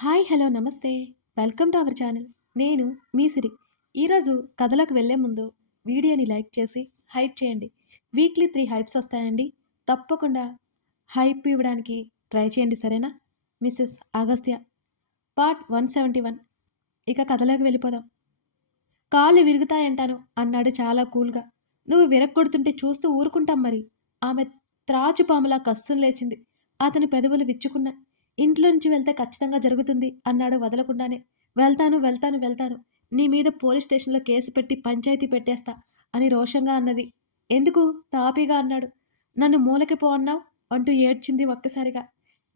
Hi hello నమస్తే. Welcome to our channel. నేను మీ సిరి. ఈరోజు కథలోకి వెళ్ళే ముందు వీడియోని లైక్ చేసి హైప్ చేయండి. వీక్లీ 3 హైప్స్ వస్తాయండి. తప్పకుండా హైప్ ఇవ్వడానికి ట్రై చేయండి సరేనా? Mrs Agastya part 171. ఇక కథలోకి వెళ్ళిపోదాం. కాళ్ళు విరుగుతాయంటాను అన్నాడు చాలా కూల్గా. నువ్వు విరగ్గొడుతుంటే చూస్తూ ఊరుకుంటాం మరి. ఆమె త్రాచుపాములా కస్సున లేచింది. అతని పెదవులు విచ్చుకున్నా. ఇంట్లో నుంచి వెళ్తే ఖచ్చితంగా జరుగుతుంది అన్నాడు వదలకుండానే. వెళ్తాను వెళ్తాను వెళ్తాను. నీ మీద పోలీస్ స్టేషన్లో కేసు పెట్టి పంచాయతీ పెట్టేస్తా అని రోషంగా అన్నది. ఎందుకు తాపీగా అన్నాడు. నన్ను మూలకి పో అన్నావు అంటూ ఏడ్చింది ఒక్కసారిగా.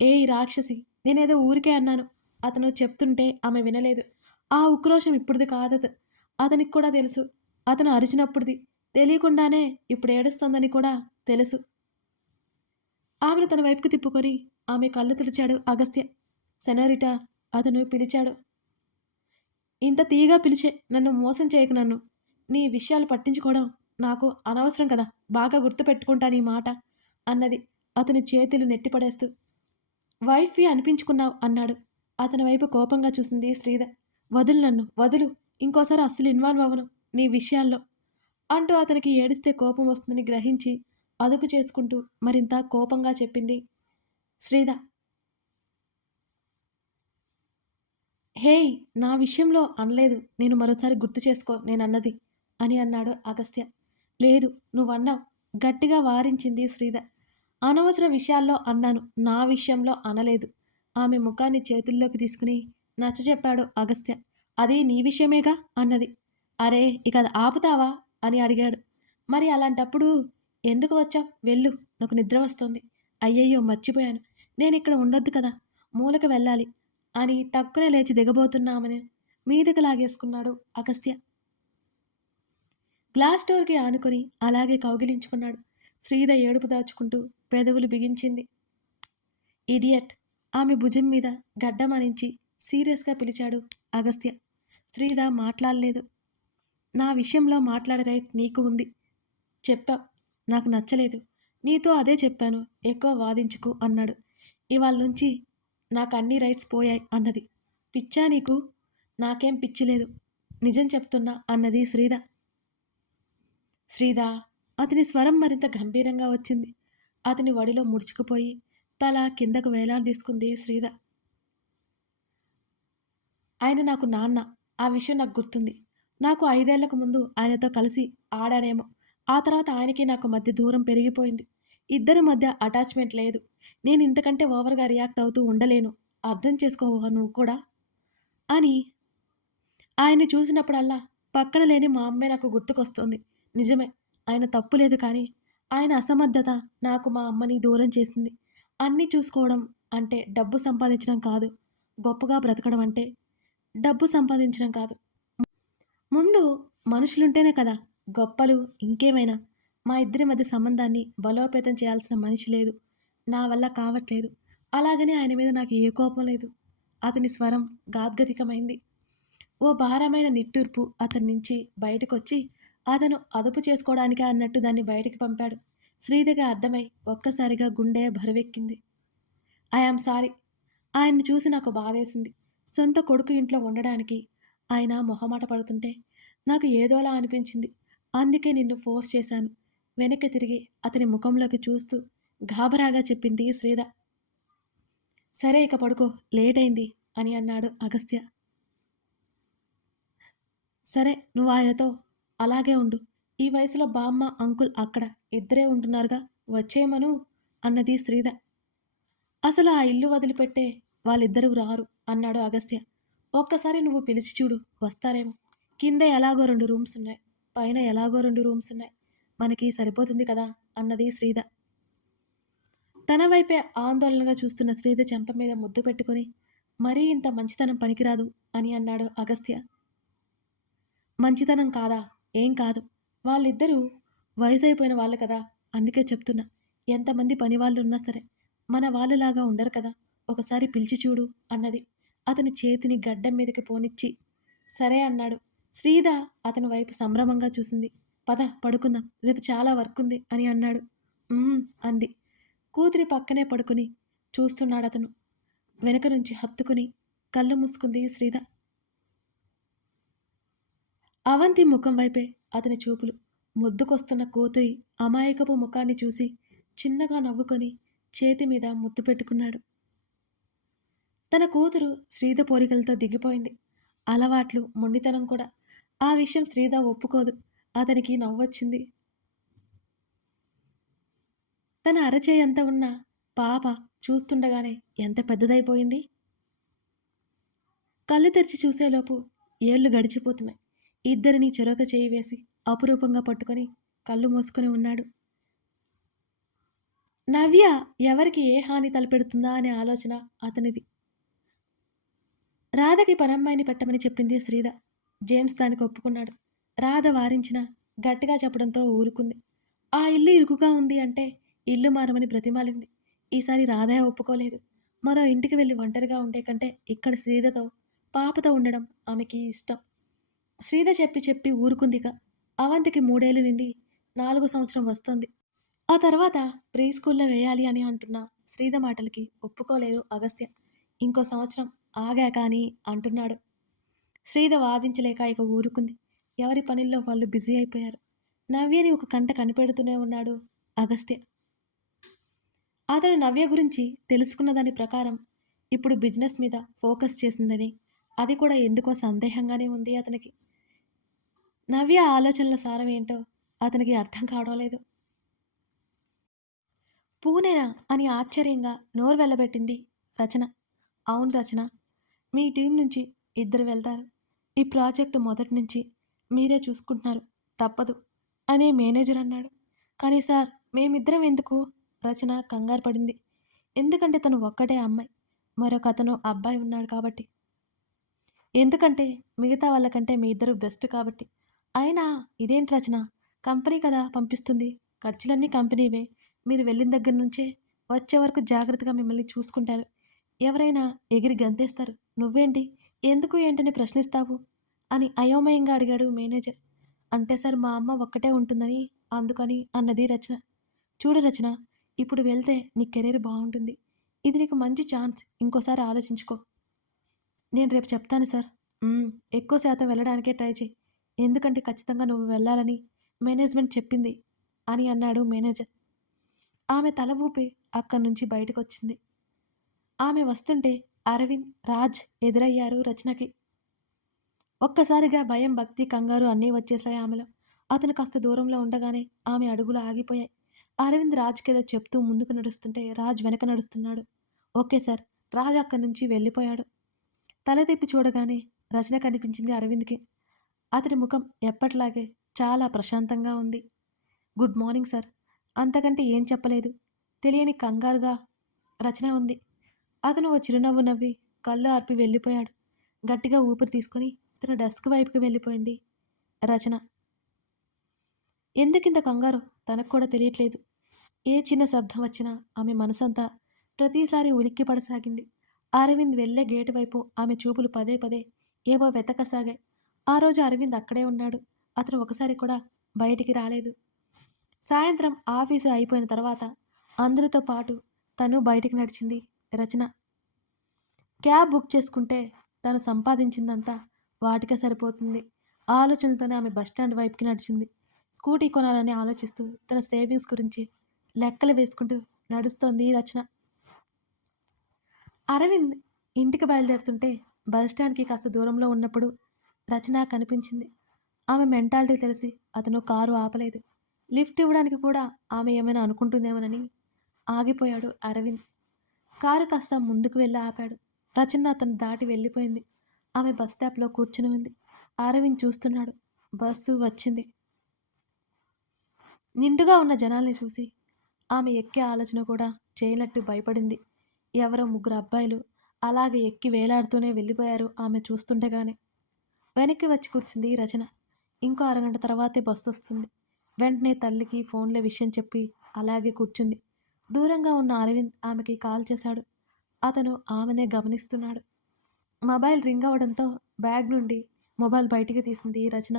ఏయ్ రాక్షసి, నేనేదో ఊరికే అన్నాను. అతను చెప్తుంటే ఆమె వినలేదు. ఆ ఉక్రోషం ఇప్పుడుది కాదదు. అతనికి కూడా తెలుసు. అతను అరిచినప్పుడుది. తెలియకుండానే ఇప్పుడు ఏడుస్తోందని కూడా తెలుసు. ఆమెను తన వైపుకు తిప్పుకొని ఆమె కళ్ళు తుడిచాడు అగస్త్య. సెనోరిటా అతను పిలిచాడు. ఇంత తీయగా పిలిచే నన్ను మోసం చేయకు. నన్ను నీ విషయాలు పట్టించుకోవడం నాకు అనవసరం కదా. బాగా గుర్తుపెట్టుకుంటాను ఈ మాట అన్నది అతని చేతులు నెట్టిపడేస్తూ. వైఫ్వి అనిపించుకున్నావు అన్నాడు. అతని వైపు కోపంగా చూసింది శ్రీధర్. వదులు నన్ను వదులు. ఇంకోసారి అస్సలు ఇన్వాల్వ్ అవ్వను నీ విషయాల్లో అంటూ అతనికి ఏడిస్తే కోపం వస్తుందని గ్రహించి అదుపు చేసుకుంటూ మరింత కోపంగా చెప్పింది శ్రీధ. హేయ్, నా విషయంలో అనలేదు. నేను మరోసారి గుర్తు చేసుకో నేనన్నది అని అన్నాడు అగస్త్య. లేదు, నువ్వన్నావు గట్టిగా వారించింది శ్రీధ. అనవసర విషయాల్లో అన్నాను, నా విషయంలో అనలేదు. ఆమె ముఖాన్ని చేతుల్లోకి తీసుకుని నచ్చజెప్పాడు అగస్త్య. అది నీ విషయమేగా అన్నది. అరే ఇక అది ఆపుతావా అని అడిగాడు. మరి అలాంటప్పుడు ఎందుకు వచ్చావు? వెళ్ళు, నాకు నిద్ర వస్తోంది. అయ్యయ్యో మర్చిపోయాను, నేను ఇక్కడ ఉండొద్దు కదా, మూలకు వెళ్ళాలి అని టక్కునే లేచి దిగబోతున్నామని మీదకి లాగేసుకున్నాడు అగస్త్య. గ్లాస్ డోర్కి ఆనుకొని అలాగే కౌగిలించుకున్నాడు. శ్రీధ ఏడుపు దాచుకుంటూ పెదవులు బిగించింది. ఇడియట్. ఆమె భుజం మీద గడ్డమనించి సీరియస్గా పిలిచాడు అగస్త్య. శ్రీధ మాట్లాడలేదు. నా విషయంలో మాట్లాడే రైట్ నీకు ఉంది. చెప్పావు, నాకు నచ్చలేదు. నీతో అదే చెప్పాను, ఎక్కువ వాదించుకు అన్నాడు. ఇవాళ నుంచి నాకు అన్ని రైట్స్ పోయాయి అన్నది. పిచ్చా నీకు? నాకేం పిచ్చి లేదు, నిజం చెప్తున్నా అన్నది శ్రీధ. శ్రీధ. అతని స్వరం మరింత గంభీరంగా వచ్చింది. అతని వడిలో ముడుచుకుపోయి తల కిందకు వేలాడదీసుకుంది శ్రీధ. ఆయన నాకు నాన్న, ఆ విషయం నాకు గుర్తుంది. నాకు 5 ఏళ్లకు ముందు ఆయనతో కలిసి ఆడానేమో. ఆ తర్వాత ఆయనకి నాకు మధ్య దూరం పెరిగిపోయింది. ఇద్దరి మధ్య అటాచ్మెంట్ లేదు. నేను ఇంతకంటే ఓవర్గా రియాక్ట్ అవుతూ ఉండలేను. అర్థం చేసుకోవా నువ్వు కూడా అని. ఆయన్ని చూసినప్పుడల్లా పక్కన లేని మా అమ్మే నాకు గుర్తుకొస్తుంది. నిజమే, ఆయన తప్పు లేదు, కానీ ఆయన అసమర్థత నాకు మా అమ్మని దూరం చేసింది. అన్నీ చూసుకోవడం అంటే డబ్బు సంపాదించడం కాదు. గొప్పగా బ్రతకడం అంటే డబ్బు సంపాదించడం కాదు. ముందు మనుషులుంటేనే కదా గొప్పలు, ఇంకేమైనా. మా ఇద్దరి మధ్య సంబంధాన్ని బలోపేతం చేయాల్సిన మనిషి లేదు. నా వల్ల కావట్లేదు. అలాగని ఆయన మీద నాకు ఏ కోపం లేదు. అతని స్వరం గాద్గదికమైంది. ఓ భారమైన నిట్టూర్పు అతని నుంచి బయటకొచ్చి అతను అదుపు చేసుకోవడానికే అన్నట్టు దాన్ని బయటికి పంపాడు. శ్రీధగా అర్థమై ఒక్కసారిగా గుండె బరువెక్కింది. I am sorry. ఆయన్ని చూసి నాకు బాధేసింది. సొంత కొడుకు ఇంట్లో ఉండడానికి ఆయన మొహమాట పడుతుంటే నాకు ఏదోలా అనిపించింది. అందుకే నిన్ను ఫోర్స్ చేశాను. వెనక్కి తిరిగి అతని ముఖంలోకి చూస్తూ గాబరాగా చెప్పింది శ్రీధ. సరే ఇక పడుకో, లేట్ అయింది అని అన్నాడు అగస్త్య. సరే, నువ్వు ఆయనతో అలాగే ఉండు. ఈ వయసులో బామ్మ అంకుల్ అక్కడ ఇద్దరే ఉంటున్నారుగా, వచ్చేయమను అన్నది శ్రీధ. అసలు ఆ ఇల్లు వదిలిపెట్టే వాళ్ళిద్దరూ రారు అన్నాడు అగస్త్య. ఒక్కసారి నువ్వు పిలిచి చూడు, వస్తారేమో. కింద ఎలాగో 2 రూమ్స్ ఉన్నాయి, పైన ఎలాగో 2 రూమ్స్ ఉన్నాయి, మనకి సరిపోతుంది కదా అన్నది శ్రీధ. తన వైపే ఆందోళనగా చూస్తున్న శ్రీధ చెంప మీద ముద్దు పెట్టుకుని మరీ ఇంత మంచితనం పనికిరాదు అని అన్నాడు అగస్త్య. మంచితనం కాదా? ఏం కాదు. వాళ్ళిద్దరూ వయసైపోయిన వాళ్ళు కదా, అందుకే చెప్తున్నా. ఎంతమంది పనివాళ్ళు ఉన్నా సరే మన వాళ్ళలాగా ఉండరు కదా, ఒకసారి పిలిచి చూడు అన్నది అతని చేతిని గడ్డం మీదకి పోనిచ్చి. సరే అన్నాడు. శ్రీధ అతని వైపు సంభ్రమంగా చూసింది. పద పడుకుందాం, రేపు చాలా వర్క్ ఉంది అని అన్నాడు. అంది. కూతురి పక్కనే పడుకుని చూస్తున్నాడు అతను. వెనక నుంచి హత్తుకుని కళ్ళు మూసుకుంది శ్రీధ. అవంతి ముఖం వైపే అతని చూపులు. ముద్దుకొస్తున్న కూతురి అమాయకపు ముఖాన్ని చూసి చిన్నగా నవ్వుకొని చేతి మీద ముద్దు పెట్టుకున్నాడు. తన కూతురు శ్రీధ పోలికలతో దిగిపోయింది. అలవాట్లు, మొండితనం కూడా. ఆ విషయం శ్రీధ ఒప్పుకోదు. అతనికి నవ్వొచ్చింది. తన అరచేయంత ఉన్న పాప చూస్తుండగానే ఎంత పెద్దదైపోయింది. కళ్ళు తెరిచి చూసేలోపు ఏళ్లు గడిచిపోతున్నాయి. ఇద్దరిని చెరొక చేయి వేసి అపురూపంగా పట్టుకొని కళ్ళు మూసుకొని ఉన్నాడు. నవ్య ఎవరికి ఏ హాని తలపెడుతుందా అనే ఆలోచన అతనిది. రాధకి పనమ్మాయిని పెట్టమని చెప్పింది శ్రీధ. జేమ్స్ దానికి ఒప్పుకున్నాడు. రాధ వారించిన గట్టిగా చెప్పడంతో ఊరుకుంది. ఆ ఇల్లు ఇరుకుగా ఉంది అంటే ఇల్లు మారమని బ్రతిమాలింది. ఈసారి రాధే ఒప్పుకోలేదు. మరో ఇంటికి వెళ్ళి ఒంటరిగా ఉండే కంటే ఇక్కడ శ్రీధతో పాపతో ఉండడం ఆమెకి ఇష్టం. శ్రీధ చెప్పి చెప్పి ఊరుకుందిగా. అవంతికి 3 ఏళ్ళు నిండి 4వ సంవత్సరం వస్తోంది. ఆ తర్వాత ప్రీ స్కూల్లో వేయాలి అని అంటున్న శ్రీధ మాటలకి ఒప్పుకోలేదు అగస్త్య. ఇంకో సంవత్సరం ఆగాక అని అంటున్నాడు. శ్రీధ వాదించలేక ఇక ఊరుకుంది. ఎవరి పనుల్లో వాళ్ళు బిజీ అయిపోయారు. నవ్యని ఒక కంట కనిపెడుతూనే ఉన్నాడు అగస్త్య. అతను నవ్య గురించి తెలుసుకున్న దాని ప్రకారం ఇప్పుడు బిజినెస్ మీద ఫోకస్ చేసిందని, అది కూడా ఎందుకో సందేహంగానే ఉంది అతనికి. నవ్య ఆలోచనల సారం ఏంటో అతనికి అర్థం కావడం లేదు. పూణేనా అని ఆశ్చర్యంగా నోరు వెళ్ళబెట్టింది రచన. అవును రచన, మీ టీం నుంచి 2 వెళ్తారు. ఈ ప్రాజెక్టు మొదటి నుంచి మీరే చూసుకుంటున్నారు, తప్పదు అనే మేనేజర్ అన్నాడు. కానీ సార్, మేమిద్దరం ఎందుకు? రచన కంగారు పడింది. ఎందుకంటే తను ఒక్కటే అమ్మాయి, మరొక అతను అబ్బాయి ఉన్నాడు కాబట్టి. ఎందుకంటే మిగతా వాళ్ళకంటే మీ ఇద్దరు బెస్ట్ కాబట్టి. అయినా ఇదేంటి రచన, కంపెనీ కదా పంపిస్తుంది, ఖర్చులన్నీ కంపెనీవే. మీరు వెళ్ళిన దగ్గర నుంచే వచ్చే వరకు జాగ్రత్తగా మిమ్మల్ని చూసుకుంటారు. ఎవరైనా ఎగిరి గంతేస్తారు, నువ్వేంటి ఎందుకు ఏంటని ప్రశ్నిస్తావు అని అయోమయంగా అడిగాడు మేనేజర్. అంటే సార్, మా అమ్మ ఒక్కటే ఉంటుందని అందుకని అన్నది రచన. చూడు రచన, ఇప్పుడు వెళ్తే నీ కెరీర్ బాగుంటుంది. ఇది నీకు మంచి ఛాన్స్, ఇంకోసారి ఆలోచించుకో. నేను రేపు చెప్తాను సార్. ఎక్కువ శాతం వెళ్ళడానికే ట్రై చేయి, ఎందుకంటే ఖచ్చితంగా నువ్వు వెళ్ళాలని మేనేజ్మెంట్ చెప్పింది అని అన్నాడు మేనేజర్. ఆమె తల ఊపి అక్కడి నుంచి బయటకొచ్చింది. ఆమె వస్తుంటే అరవింద్, రాజ్ ఎదురయ్యారు రచనకి. ఒక్కసారిగా భయం, భక్తి, కంగారు అన్నీ వచ్చేశాయి ఆమెలో. అతను కాస్త దూరంలో ఉండగానే ఆమె అడుగులు ఆగిపోయాయి. అరవింద్ రాజ్కేదో చెప్తూ ముందుకు నడుస్తుంటే రాజ్ వెనక నడుస్తున్నాడు. Okay sir. రాజ్ అక్కడి నుంచి వెళ్ళిపోయాడు. తల తిప్పి చూడగానే రచన కనిపించింది అరవింద్కి. అతడి ముఖం ఎప్పట్లాగే చాలా ప్రశాంతంగా ఉంది. Good morning sir. అంతకంటే ఏం చెప్పలేదు. తెలియని కంగారుగా రచన ఉంది. అతను ఓ చిరునవ్వు నవ్వి కళ్ళు ఆర్పి వెళ్ళిపోయాడు. గట్టిగా ఊపిరి తీసుకొని తన డెస్క్ వైపుకి వెళ్ళిపోయింది రచన. ఎందుకింత కంగారు తనకు కూడా తెలియట్లేదు. ఏ చిన్న శబ్దం వచ్చినా ఆమె మనసంతా ప్రతిసారి ఉలిక్కి పడసాగింది. అరవింద్ వెళ్ళే గేటు వైపు ఆమె చూపులు పదే పదే ఏవో వెతకసాగాయి. ఆ రోజు అరవింద్ అక్కడే ఉన్నాడు. అతను ఒకసారి కూడా బయటికి రాలేదు. సాయంత్రం ఆఫీసు అయిపోయిన తర్వాత అందరితో పాటు తను బయటికి నడిచింది రచన. క్యాబ్ బుక్ చేసుకుంటే తను సంపాదించిందంతా వాటికే సరిపోతుంది. ఆలోచనలతోనే ఆమె బస్టాండ్ వైపుకి నడిచింది. స్కూటీ కొనాలని ఆలోచిస్తూ తన సేవింగ్స్ గురించి లెక్కలు వేసుకుంటూ నడుస్తోంది రచన. అరవింద్ ఇంటికి బయలుదేరుతుంటే బస్టాండ్కి కాస్త దూరంలో ఉన్నప్పుడు రచన కనిపించింది. ఆమె మెంటాలిటీ తెలిసి అతను కారు ఆపలేదు. లిఫ్ట్ ఇవ్వడానికి కూడా ఆమె ఏమైనా అనుకుంటుందేమోనని ఆగిపోయాడు అరవింద్. కారు కాస్త ముందుకు వెళ్ళి ఆపాడు. రచన అతను దాటి వెళ్ళిపోయింది. ఆమె బస్ స్టాప్లో కూర్చుని ఉంది. అరవింద్ చూస్తున్నాడు. బస్సు వచ్చింది. నిండుగా ఉన్న జనాల్ని చూసి ఆమె ఎక్కే ఆలోచన కూడా చేయనట్టు భయపడింది. ఎవరో 3 అబ్బాయిలు అలాగే ఎక్కి వేలాడుతూనే వెళ్ళిపోయారు ఆమె చూస్తుండగానే. వెనక్కి వచ్చి కూర్చుంది రచన. ఇంకో అరగంట తర్వాతే బస్సు వస్తుంది. వెంటనే తల్లికి ఫోన్లో విషయం చెప్పి అలాగే కూర్చుంది. దూరంగా ఉన్న అరవింద్ ఆమెకి కాల్ చేశాడు. అతను ఆమెనే గమనిస్తున్నాడు. మొబైల్ రింగ్ అవ్వడంతో బ్యాగ్ నుండి మొబైల్ బయటికి తీసింది రచన.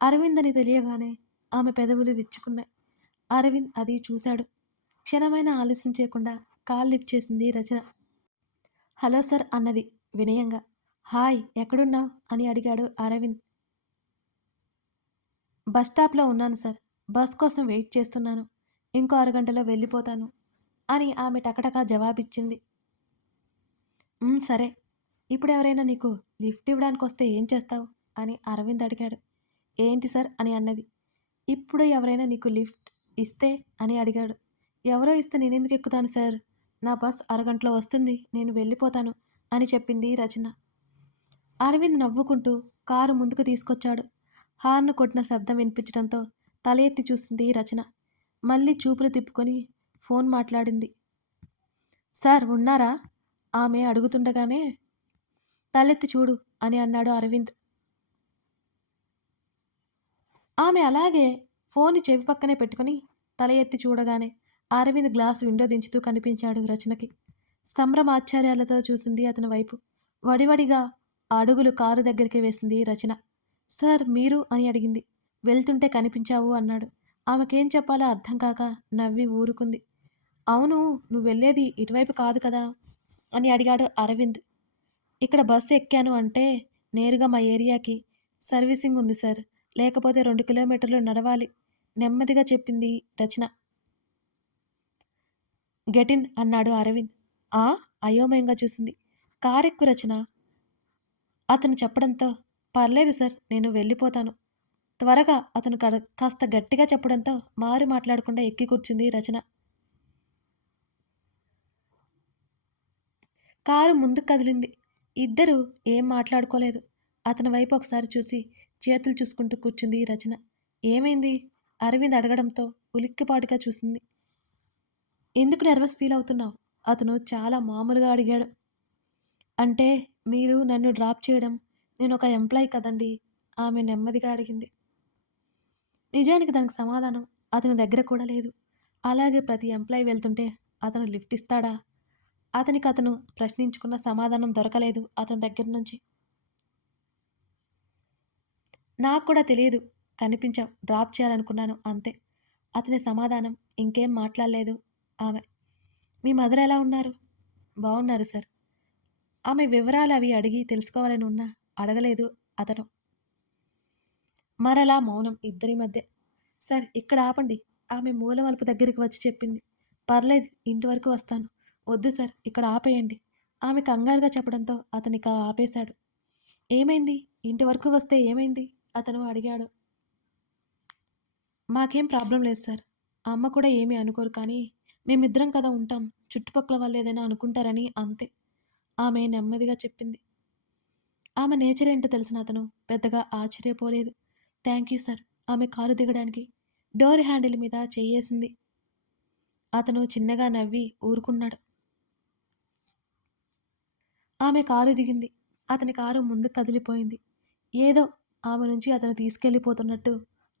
అరవింద్ అని తెలియగానే ఆమె పెదవులు విచ్చుకున్నాయి. అరవింద్ అది చూశాడు. క్షణమైనా ఆలస్యం చేయకుండా కాల్ లిఫ్ట్ చేసింది రచన. హలో సార్ అన్నది. వినయంగా. హాయ్ ఎక్కడున్నావు అని అడిగాడు అరవింద్. బస్ స్టాప్లో ఉన్నాను సార్. బస్ కోసం వెయిట్ చేస్తున్నాను. ఇంకో అరగంటలో వెళ్ళిపోతాను అని ఆమె టకటకా జవాబిచ్చింది. సరే. ఇప్పుడు ఎవరైనా నీకు లిఫ్ట్ ఇవ్వడానికొస్తే ఏం చేస్తావు అని అరవింద్ అడిగాడు. ఏంటి సార్ అని అన్నది. ఇప్పుడు ఎవరైనా నీకు లిఫ్ట్ ఇస్తే అని అడిగాడు. ఎవరో ఇస్తే నేనెందుకు ఎక్కుతాను సార్, నా బస్ అరగంటలో వస్తుంది, నేను వెళ్ళిపోతాను అని చెప్పింది రచన. అరవింద్ నవ్వుకుంటూ కారు ముందుకు తీసుకొచ్చాడు. హార్న్ కొట్టిన శబ్దం వినిపించడంతో తల ఎత్తి చూసింది రచన. మళ్ళీ చూపులు తిప్పుకొని ఫోన్ మాట్లాడింది. సార్ ఉన్నారా ఆమె అడుగుతుండగానే తలెత్తి చూడు అని అన్నాడు అరవింద్. ఆమె అలాగే ఫోన్ చెవి పక్కనే పెట్టుకుని తల ఎత్తి చూడగానే అరవింద్ గ్లాస్ విండో దించుతూ కనిపించాడు రచనకి. సంభ్రమాశ్చర్యాలతో చూసింది అతని వైపు. వడివడిగా అడుగులు కారు దగ్గరికి వేసింది రచన. సార్ మీరు అని అడిగింది. వెళ్తుంటే కనిపించావు అన్నాడు. ఆమెకేం చెప్పాలో అర్థం కాక నవ్వి ఊరుకుంది. అవును, నువ్వు వెళ్ళేది ఇటువైపు కాదు కదా అని అడిగాడు అరవింద్. ఇక్కడ బస్సు ఎక్కాను అంటే నేరుగా మా ఏరియాకి సర్వీసింగ్ ఉంది సార్, లేకపోతే 2 కిలోమీటర్లు నడవాలి నెమ్మదిగా చెప్పింది రచన. గెటిన్ అన్నాడు అరవింద్. ఆ అయోమయంగా చూసింది. కారెక్కు రచన అతను చెప్పడంతో. పర్లేదు సార్, నేను వెళ్ళిపోతాను త్వరగా అతను కాస్త గట్టిగా చెప్పడంతో మారు మాట్లాడకుండా ఎక్కి కూర్చుంది రచన. కారు ముందుకు కదిలింది. ఇద్దరూ ఏం మాట్లాడుకోలేదు. అతని వైపు ఒకసారి చూసి చేతులు చూసుకుంటూ కూర్చుంది రచన. ఏమైంది అరవింద్ అడగడంతో ఉలిక్కిపాటుగా చూసింది. ఎందుకు నర్వస్ ఫీల్ అవుతున్నావు అతను చాలా మామూలుగా అడిగాడు. అంటే మీరు నన్ను డ్రాప్ చేయడం, నేను ఒక ఎంప్లాయ్ కదండి ఆమె నెమ్మదిగా అడిగింది. నిజానికి దానికి సమాధానం అతని దగ్గర కూడా లేదు. అలాగే ప్రతి ఎంప్లాయ్ వెళ్తుంటే అతను లిఫ్ట్ ఇస్తాడా? అతను ప్రశ్నించుకున్న సమాధానం దొరకలేదు అతని దగ్గర నుంచి. నాకు కూడా తెలియదు, కనిపించావు, డ్రాప్ చేయాలనుకున్నాను అంతే అతని సమాధానం. ఇంకేం మాట్లాడలేదు ఆమె. మీ మదర్ ఎలా ఉన్నారు? బాగున్నారు సార్. ఆమె వివరాలు అవి అడిగి తెలుసుకోవాలని ఉన్నా అడగలేదు అతను. మరలా మౌనం ఇద్దరి మధ్య. సార్ ఇక్కడ ఆపండి ఆమె మూల మలుపు దగ్గరికి వచ్చి చెప్పింది. పర్లేదు ఇంటి వరకు వస్తాను. వద్దు సార్ ఇక్కడ ఆపేయండి ఆమె కంగారుగా చెప్పడంతో అతనిక ఆపేశాడు. ఏమైంది, ఇంటి వరకు వస్తే ఏమైంది అతను అడిగాడు. మాకేం ప్రాబ్లం లేదు సార్, అమ్మ కూడా ఏమీ అనుకోరు, కానీ మేమిద్దరం కదా ఉంటాం, చుట్టుపక్కల వాళ్ళు ఏదైనా అనుకుంటారని అంతే ఆమె నెమ్మదిగా చెప్పింది. ఆమె నేచర్ ఏంటో తెలిసిన అతను పెద్దగా ఆశ్చర్యపోలేదు. థ్యాంక్ యూ సార్ ఆమె కారు దిగడానికి డోర్ హ్యాండిల్ మీద చెయ్యేసింది. అతను చిన్నగా నవ్వి ఊరుకున్నాడు. ఆమె కారు దిగింది. అతని కారు ముందుకు కదిలిపోయింది. ఏదో ఆమె నుంచి అతను తీసుకెళ్ళిపోతున్నట్టు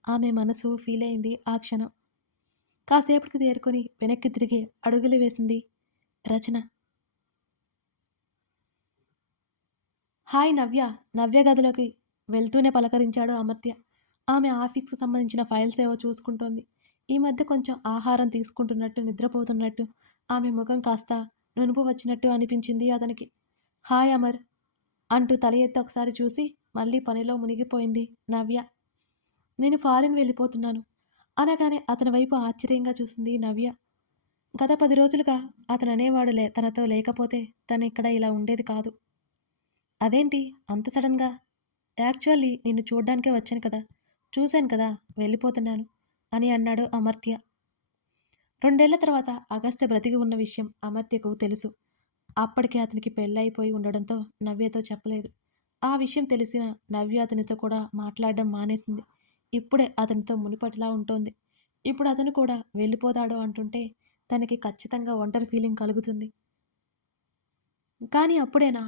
ఆమె మనసు ఫీల్ అయింది ఆ క్షణం. కాసేపటికి తేరుకొని వెనక్కి తిరిగి అడుగులు వేసింది రచన. హాయ్ నవ్య. నవ్య గదిలోకి వెళ్తూనే పలకరించాడు అమర్త్య. ఆమె ఆఫీస్కు సంబంధించిన ఫైల్స్ ఏవో చూసుకుంటోంది. ఈ మధ్య కొంచెం ఆహారం తీసుకుంటున్నట్టు, నిద్రపోతున్నట్టు, ఆమె ముఖం కాస్త నునుపు వచ్చినట్టు అనిపించింది అతనికి. హాయ్ అమర్ అంటూ తల ఎత్తి ఒకసారి చూసి మళ్ళీ పనిలో మునిగిపోయింది నవ్య. నేను ఫారిన్ వెళ్ళిపోతున్నాను అనగానే అతని వైపు ఆశ్చర్యంగా చూసింది నవ్య. గత 10 రోజులుగా అతను అనేవాడు తనతో లేకపోతే తను ఇక్కడ ఇలా ఉండేది కాదు. అదేంటి అంత సడన్గా? యాక్చువల్లీ నిన్ను చూడ్డానికే వచ్చాను కదా, చూశాను కదా, వెళ్ళిపోతున్నాను అని అన్నాడు అమర్త్య. 2 ఏళ్ల తర్వాత అగస్త్య బ్రతికి ఉన్న విషయం అమర్త్యకు తెలుసు. అప్పటికే అతనికి పెళ్ళైపోయి ఉండడంతో నవ్యతో చెప్పలేదు. ఆ విషయం తెలిసిన నవ్య అతనితో కూడా మాట్లాడడం మానేసింది. ఇప్పుడే అతనితో మునిపటిలా ఉంటోంది. ఇప్పుడు అతను కూడా వెళ్ళిపోతాడు అంటుంటే తనకి ఖచ్చితంగా ఒంటరి ఫీలింగ్ కలుగుతుంది. కానీ అప్పుడేనా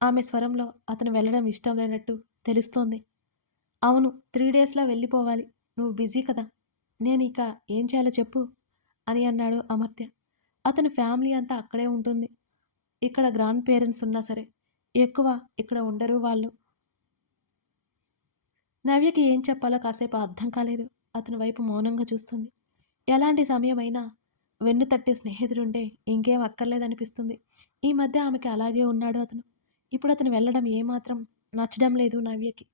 ఆమె స్వరంలో అతను వెళ్ళడం ఇష్టం లేనట్టు తెలుస్తోంది. అవును, 3 డేస్లో వెళ్ళిపోవాలి, నువ్వు బిజీ కదా, నేను ఇక ఏం చేయాలో చెప్పు అని అన్నాడు అమర్త్య. అతని ఫ్యామిలీ అంతా అక్కడే ఉంటుంది. ఇక్కడ గ్రాండ్ పేరెంట్స్ ఉన్నా సరే ఎక్కువ ఇక్కడ ఉండరు వాళ్ళు. నవ్యకి ఏం చెప్పాలో కాసేపు అర్థం కాలేదు. అతని వైపు మౌనంగా చూస్తుంది. ఎలాంటి సమయమైనా వెన్ను తట్టే స్నేహితుడుంటే ఇంకేం అక్కర్లేదనిపిస్తుంది. ఈ మధ్య ఆమెకి అలాగే ఉన్నాడు అతను. ఇప్పుడు అతను వెళ్ళడం ఏమాత్రం నచ్చడం లేదు నవ్యకి.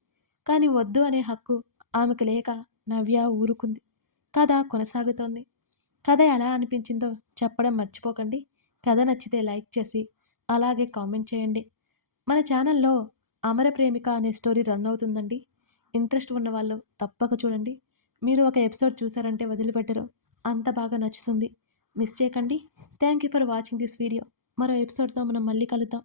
కానీ వద్దు అనే హక్కు ఆమెకు లేక నవ్య ఊరుకుంది. కథ కొనసాగుతోంది. కథ ఎలా అనిపించిందో చెప్పడం మర్చిపోకండి. కథ నచ్చితే లైక్ చేసి అలాగే కామెంట్ చేయండి. మన ఛానల్లో అమర ప్రేమిక అనే స్టోరీ రన్ అవుతుందండి. ఇంట్రెస్ట్ ఉన్నవాళ్ళు తప్పక చూడండి. మీరు ఒక ఎపిసోడ్ చూసారంటే వదిలిపెట్టరు. అంత బాగా నచ్చుతుంది. మిస్ చేయకండి. Thank you for watching this video. మరో ఎపిసోడ్తో మనం మళ్ళీ కలుద్దాం.